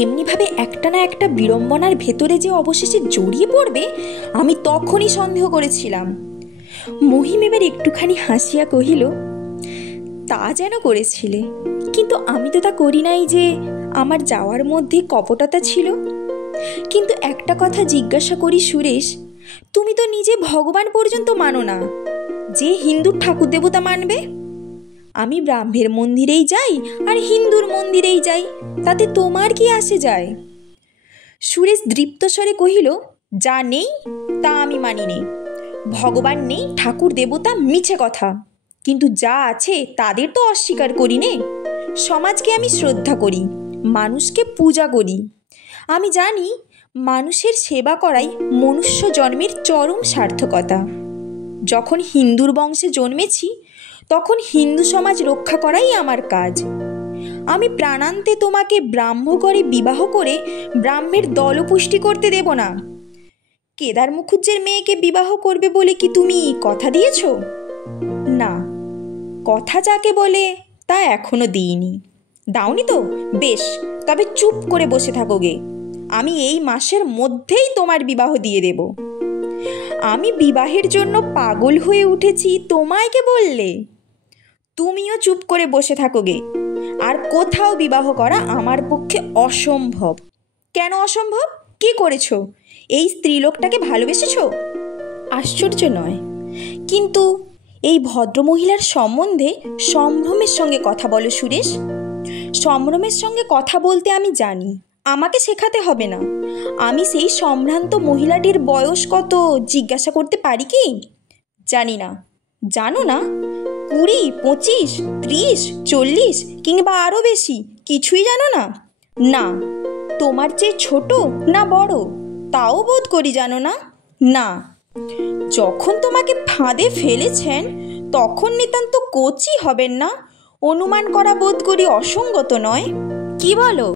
এমনিভাবে একটা না একটা বিড়ম্বনার ভেতরে যে অবশেষে জড়িয়ে পড়বে, আমি তখনই সন্দেহ করেছিলাম। মহিম এবার একটুখানি হাসিয়া কহিল, তা যেন করেছিলে, কিন্তু আমি তো তা করি নাই যে আমার যাওয়ার মধ্যে কপটতা ছিল। কিন্তু একটা কথা জিজ্ঞাসা করি সুরেশ, তুমি তো নিজে ভগবান পর্যন্ত মানো না, যে হিন্দুর ঠাকুর দেবতা মানবে? আমি ব্রাহ্মের মন্দিরেই যাই আর হিন্দুর মন্দিরেই যাই, তাতে তোমার কি আসে যায়? সুরেশ দৃপ্তস্বরে কহিল, যা নেই তা আমি মানি নে। ভগবান নেই, ঠাকুর দেবতা মিছে কথা, কিন্তু যা আছে তাদের তো অস্বীকার করি নে। সমাজকে আমি শ্রদ্ধা করি, মানুষকে পূজা করি। আমি জানি মানুষের সেবা করাই মনুষ্য জন্মের চরম সার্থকতা। যখন হিন্দুর বংশে জন্মেছি, তখন হিন্দু সমাজ রক্ষা করাই আমার কাজ। আমি প্রাণান্তে তোমাকে ব্রাহ্মঘরে বিবাহ করে ব্রাহ্মের দলপুষ্টি করতে দেব না। কেদার মুখুজ্জের মেয়েকে বিবাহ করবে বলে কি তুমি কথা দিয়েছ? না, কথা যাকে বলে তা এখনো দিইনি। দাওনি তো? বেশ, তবে চুপ করে বসে থাকো গে। আমি এই মাসের মধ্যেই তোমার বিবাহ দিয়ে দেব। আমি বিবাহের জন্য পাগল হয়ে উঠেছি তোমায় কে বললে? তুমিও চুপ করে বসে থাকো গে। আর কোথাও বিবাহ করা আমার পক্ষে অসম্ভব। কেন অসম্ভব? কি করেছ? এই স্ত্রীলোকটাকে ভালোবেসেছ? আশ্চর্য নয়, কিন্তু এই ভদ্রমহিলার সম্বন্ধে সম্ভ্রমের সঙ্গে কথা বলো সুরেশ। সম্ভ্রমের সঙ্গে কথা বলতে আমি জানি, আমাকে শেখাতে হবে না। আমি সেই সম্ভ্রান্ত মহিলাটির বয়স কত জিজ্ঞাসা করতে পারি কি? জানি না। জানো না? 20, 25, 30, 40 কিংবা আরও বেশি? কিছুই জানো না? না। তোমার চেয়ে ছোট না বড় তাও বোধ করি জানো না? না। যখন তোমাকে ফাঁদে ফেলেছেন তখন নিতান্ত কচি হবেন না? অনুমান করা বোধ করি অসঙ্গত নয়। কি বলো?